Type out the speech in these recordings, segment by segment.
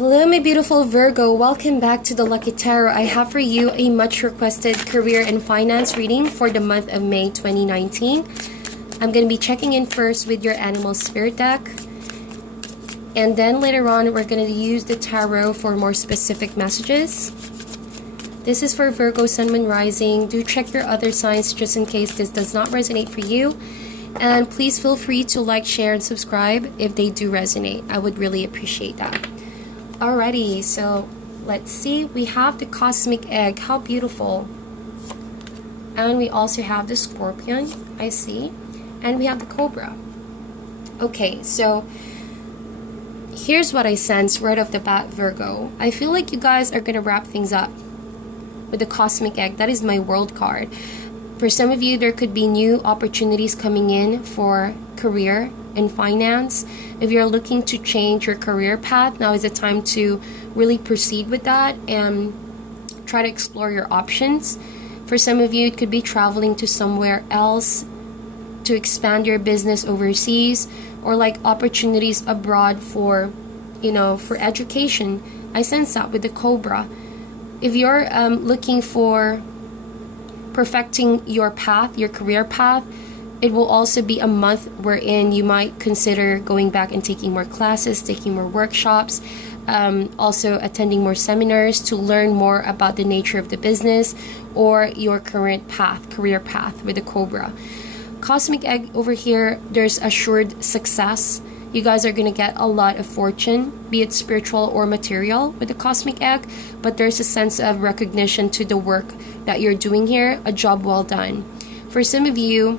Hello, my beautiful Virgo. Welcome back to the Lucky Tarot. I have for you a much requested career and finance reading for the month of May 2019. I'm going to be checking in first with your animal spirit deck. And then later on, we're going to use the tarot for more specific messages. This is for Virgo, Sun, Moon, Rising. Do check your other signs just in case this does not resonate for you. And please feel free to like, share, and subscribe if they do resonate. I would really appreciate that. Alrighty, so let's see. We have the cosmic egg. How beautiful. And we also have the scorpion, I see. And we have the cobra. Okay, so here's what I sense right off the bat, Virgo. I feel like you guys are going to wrap things up with the cosmic egg. That is my world card. For some of you, there could be new opportunities coming in for career and finance. If you're looking to change your career path, now is the time to really proceed with that and try to explore your options. For some of you, it could be traveling to somewhere else to expand your business overseas, or like opportunities abroad for, for education. I sense that with the cobra. If you're looking for perfecting your path, your career path, it will also be a month wherein you might consider going back and taking more classes, taking more workshops, also attending more seminars to learn more about the nature of the business or your current path, career path with the cobra. Cosmic egg over here, there's assured success. You guys are going to get a lot of fortune, be it spiritual or material with the cosmic egg, but there's a sense of recognition to the work that you're doing here, a job well done. For some of you,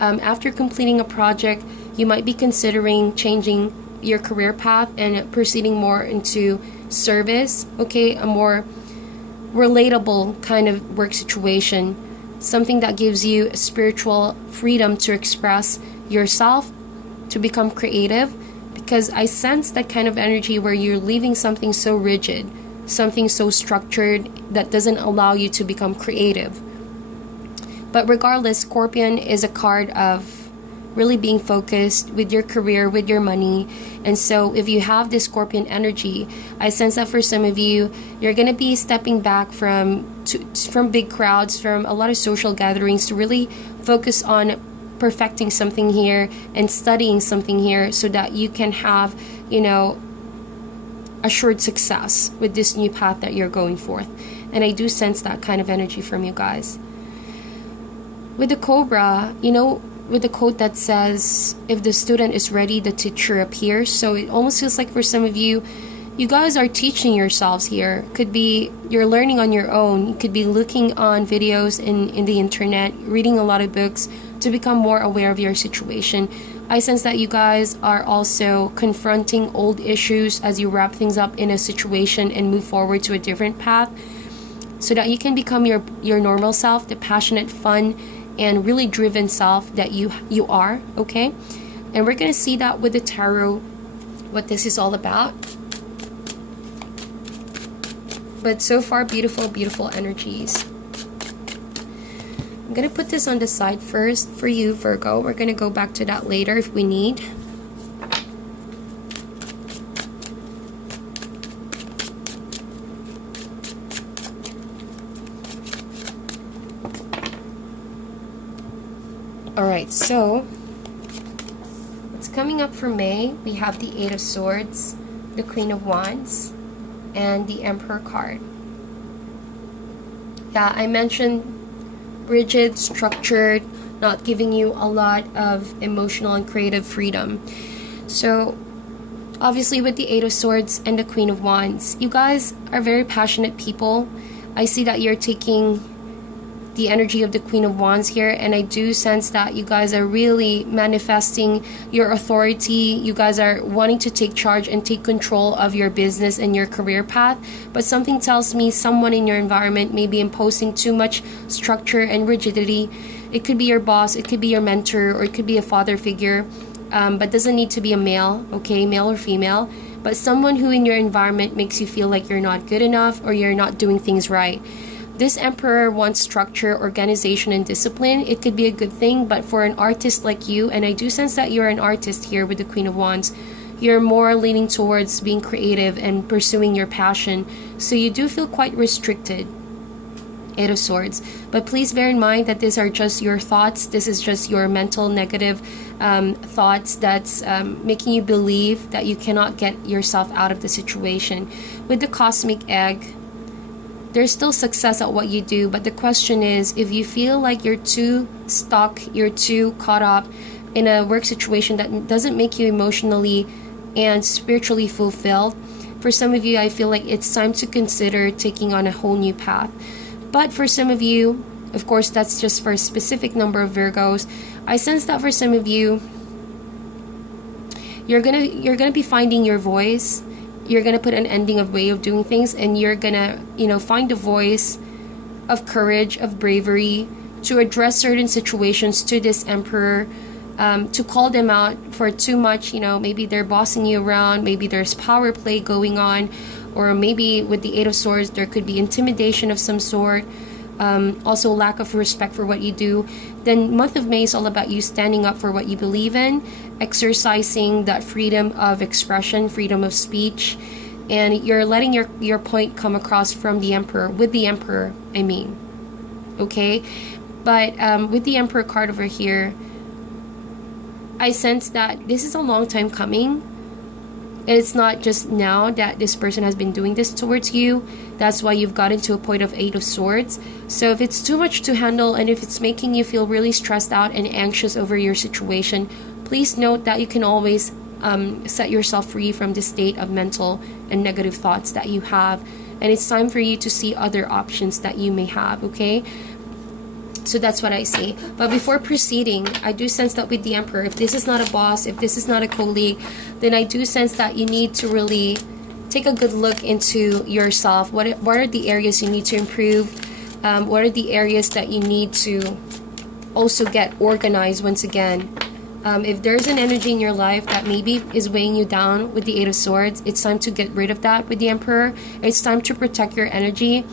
after completing a project, you might be considering changing your career path and proceeding more into service, okay, a more relatable kind of work situation, something that gives you spiritual freedom to express yourself, to become creative, because I sense that kind of energy where you're leaving something so rigid, something so structured that doesn't allow you to become creative. But regardless, Scorpion is a card of really being focused with your career, with your money. And so if you have this Scorpion energy, I sense that for some of you, you're going to be stepping back from big crowds, from a lot of social gatherings, to really focus on perfecting something here and studying something here so that you can have, assured success with this new path that you're going forth. And I do sense that kind of energy from you guys. With the cobra, with the quote that says, if the student is ready, the teacher appears. So it almost feels like for some of you, you guys are teaching yourselves here. Could be you're learning on your own. You could be looking on videos in the internet, reading a lot of books to become more aware of your situation. I sense that you guys are also confronting old issues as you wrap things up in a situation and move forward to a different path so that you can become your normal self, the passionate, fun, and really driven self that you are, okay? And we're going to see that with the tarot, what this is all about. But so far, beautiful, beautiful energies. I'm going to put this on the side first for you, Virgo. We're going to go back to that later if we need. Alright, so what's coming up for May? We have the Eight of Swords, the Queen of Wands, and the Emperor card. Yeah, I mentioned rigid, structured, not giving you a lot of emotional and creative freedom. So obviously with the Eight of Swords and the Queen of Wands, you guys are very passionate people. I see that you're taking the energy of the Queen of Wands here, and I do sense that you guys are really manifesting your authority. You guys are wanting to take charge and take control of your business and your career path, but something tells me someone in your environment may be imposing too much structure and rigidity. It could be your boss, it could be your mentor, or it could be a father figure, but doesn't need to be a male, okay, male or female, but someone who in your environment makes you feel like you're not good enough or you're not doing things right. This Emperor wants structure, organization, and discipline. It could be a good thing, but for an artist like you, and I do sense that you're an artist here with the Queen of Wands, you're more leaning towards being creative and pursuing your passion. So you do feel quite restricted. Eight of Swords. But please bear in mind that these are just your thoughts. This is just your mental negative thoughts that's making you believe that you cannot get yourself out of the situation. With the Cosmic Egg, there's still success at what you do, but the question is, if you feel like you're too stuck, you're too caught up in a work situation that doesn't make you emotionally and spiritually fulfilled, for some of you, I feel like it's time to consider taking on a whole new path. But for some of you, of course, that's just for a specific number of Virgos. I sense that for some of you, you're gonna be finding your voice. You're gonna put an ending of way of doing things, and you're gonna, find a voice of courage, of bravery, to address certain situations to this Emperor, to call them out for too much. Maybe they're bossing you around. Maybe there's power play going on. Or maybe with the Eight of Swords, there could be intimidation of some sort. Also lack of respect for what you do. Then month of May is all about you standing up for what you believe in, exercising that freedom of expression, freedom of speech, and you're letting your point come across from the Emperor, with the Emperor, I mean. Okay? But with the Emperor card over here, I sense that this is a long time coming. It's not just now that this person has been doing this towards you. That's why you've gotten to a point of Eight of Swords. So if it's too much to handle, and if it's making you feel really stressed out and anxious over your situation, please note that you can always set yourself free from this state of mental and negative thoughts that you have. And it's time for you to see other options that you may have, okay? So that's what I see. But before proceeding, I do sense that with the Emperor, if this is not a boss, if this is not a colleague, then I do sense that you need to really take a good look into yourself. What are the areas you need to improve? What are the areas that you need to also get organized once again? If there's an energy in your life that maybe is weighing you down with the Eight of Swords, it's time to get rid of that with the Emperor. It's time to protect your energy.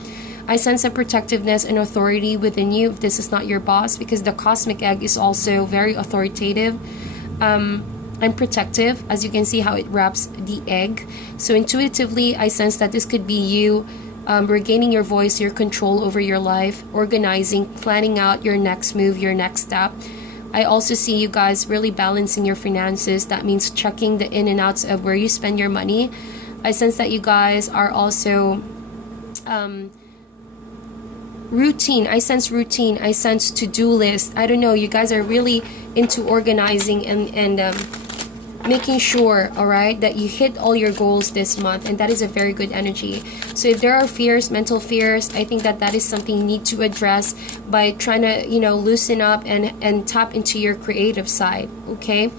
I sense a protectiveness and authority within you if this is not your boss, because the Cosmic Egg is also very authoritative and protective, as you can see how it wraps the egg. So intuitively, I sense that this could be you regaining your voice, your control over your life, organizing, planning out your next move, your next step. I also see you guys really balancing your finances. That means checking the in and outs of where you spend your money. I sense that you guys are also routine. I sense routine. I sense to-do list. I don't know. You guys are really into organizing and making sure, all right, that you hit all your goals this month, and that is a very good energy. So if there are fears, mental fears, I think that is something you need to address by trying to, loosen up and tap into your creative side, okay?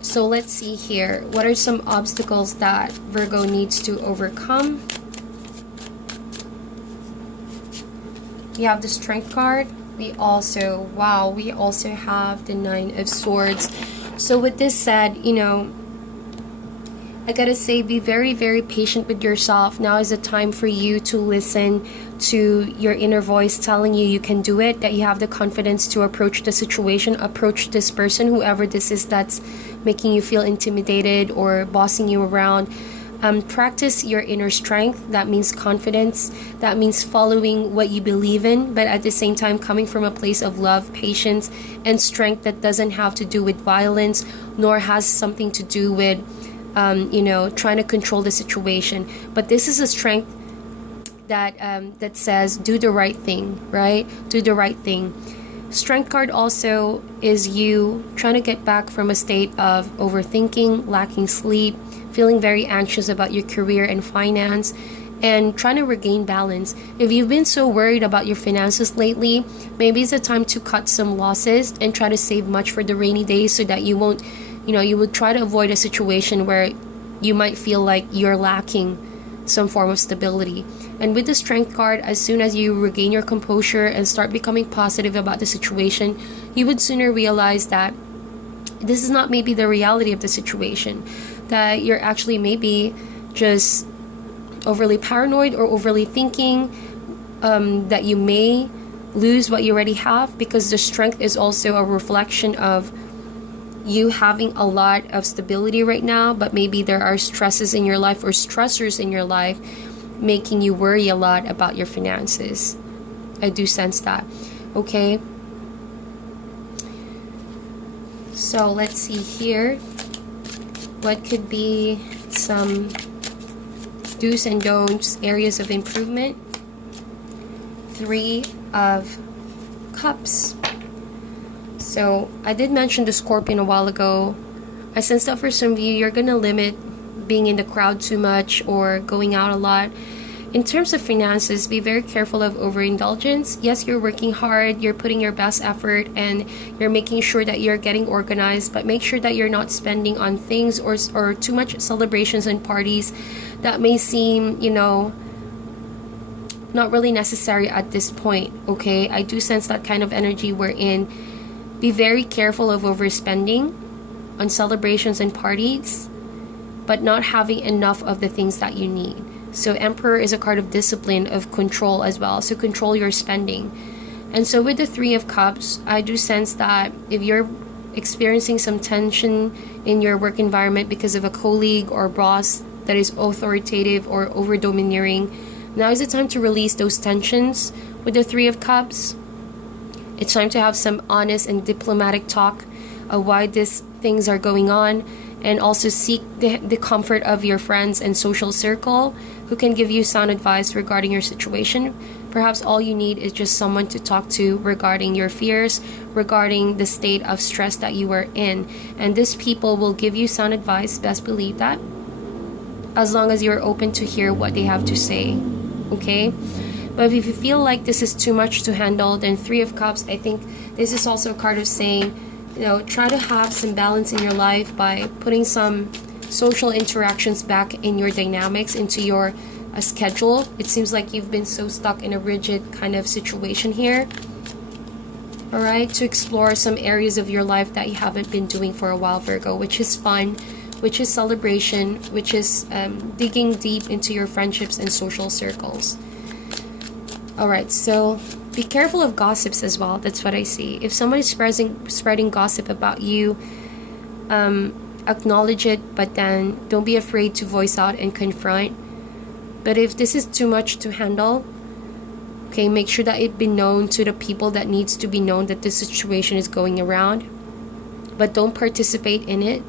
So let's see here. What are some obstacles that Virgo needs to overcome? We have the Strength card. We also have the Nine of Swords. So with this said, I gotta say, be very, very patient with yourself. Now is the time for you to listen to your inner voice telling you can do it, that you have the confidence to approach the situation, approach this person, whoever this is that's making you feel intimidated or bossing you around. Practice your inner strength. That means confidence. That means following what you believe in, but at the same time coming from a place of love, patience, and strength that doesn't have to do with violence, nor has something to do with, trying to control the situation. But this is a strength that says do the right thing, right? Do the right thing. Strength card also is you trying to get back from a state of overthinking, lacking sleep, feeling very anxious about your career and finance, and trying to regain balance. If you've been so worried about your finances lately, maybe it's a time to cut some losses and try to save much for the rainy days, so that you won't, you would try to avoid a situation where you might feel like you're lacking some form of stability. And with the Strength card, as soon as you regain your composure and start becoming positive about the situation, you would sooner realize that this is not maybe the reality of the situation, that you're actually maybe just overly paranoid or overly thinking that you may lose what you already have, because the Strength is also a reflection of you having a lot of stability right now, but maybe there are stresses in your life or stressors in your life making you worry a lot about your finances. I do sense that. Okay, so let's see here. What could be some do's and don'ts, areas of improvement? 3 of Cups. So I did mention the Scorpion a while ago. I sense that for some of you, you're going to limit being in the crowd too much or going out a lot. In terms of finances, be very careful of overindulgence. Yes, you're working hard, you're putting your best effort, and you're making sure that you're getting organized, but make sure that you're not spending on things or too much celebrations and parties that may seem, you know, not really necessary at this point. Okay, I do sense that kind of energy we're in. Be very careful of overspending on celebrations and parties, but not having enough of the things that you need. So Emperor is a card of discipline, of control as well. So control your spending. And so with the 3 of Cups, I do sense that if you're experiencing some tension in your work environment because of a colleague or boss that is authoritative or over-domineering, now is the time to release those tensions with the 3 of Cups. It's time to have some honest and diplomatic talk of why these things are going on, and also seek the comfort of your friends and social circle who can give you sound advice regarding your situation. Perhaps all you need is just someone to talk to regarding your fears, regarding the state of stress that you are in. And these people will give you sound advice, best believe that, as long as you're open to hear what they have to say. Okay? But if you feel like this is too much to handle, then 3 of Cups, I think this is also a card of saying, you know, try to have some balance in your life by putting some social interactions back in your dynamics, into your schedule. It seems like you've been so stuck in a rigid kind of situation here. All right, to explore some areas of your life that you haven't been doing for a while, Virgo, which is fun, which is celebration, which is digging deep into your friendships and social circles. All right, so be careful of gossips as well. That's what I see. If someone is spreading gossip about you, acknowledge it, but then don't be afraid to voice out and confront. But if this is too much to handle, okay, make sure that it be known to the people that needs to be known that this situation is going around, but don't participate in it.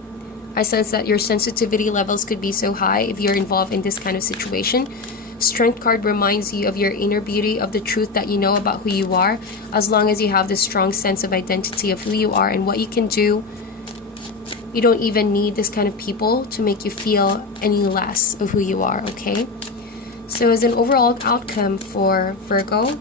I sense that your sensitivity levels could be so high if you're involved in this kind of situation. Strength card reminds you of your inner beauty, of the truth that you know about who you are. As long as you have this strong sense of identity of who you are and what you can do, you don't even need this kind of people to make you feel any less of who you are, okay? So as an overall outcome for Virgo,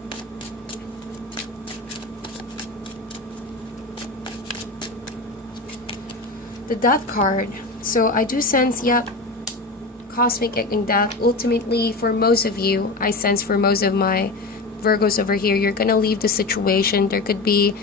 the Death card. So I do sense, yep, cosmic ending death. Ultimately, for most of you, I sense for most of my Virgos over here, you're gonna leave the situation. There could be,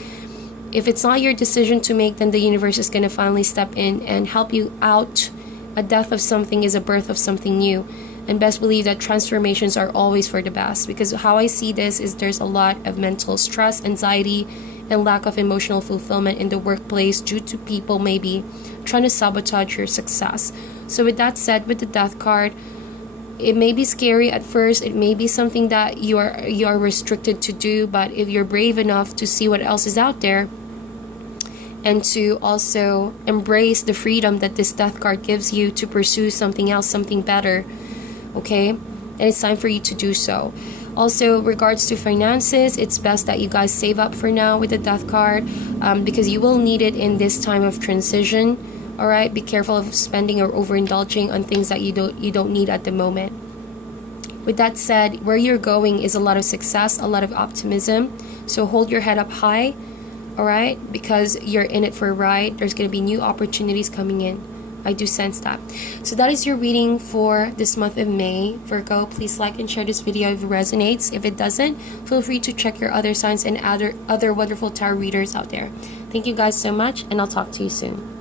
if it's not your decision to make, then the universe is gonna finally step in and help you out. A death of something is a birth of something new. And best believe that transformations are always for the best, because how I see this is there's a lot of mental stress, anxiety, and lack of emotional fulfillment in the workplace due to people maybe trying to sabotage your success. So with that said, with the Death card, it may be scary at first. It may be something that you are restricted to do, but if you're brave enough to see what else is out there and to also embrace the freedom that this Death card gives you to pursue something else, something better, okay? And it's time for you to do so. Also, regards to finances, it's best that you guys save up for now with the Death card, because you will need it in this time of transition. All right, be careful of spending or overindulging on things that you don't need at the moment. With that said, where you're going is a lot of success, a lot of optimism. So hold your head up high, all right, because you're in it for a ride. There's going to be new opportunities coming in. I do sense that. So that is your reading for this month of May. Virgo, please like and share this video if it resonates. If it doesn't, feel free to check your other signs and other wonderful tarot readers out there. Thank you guys so much, and I'll talk to you soon.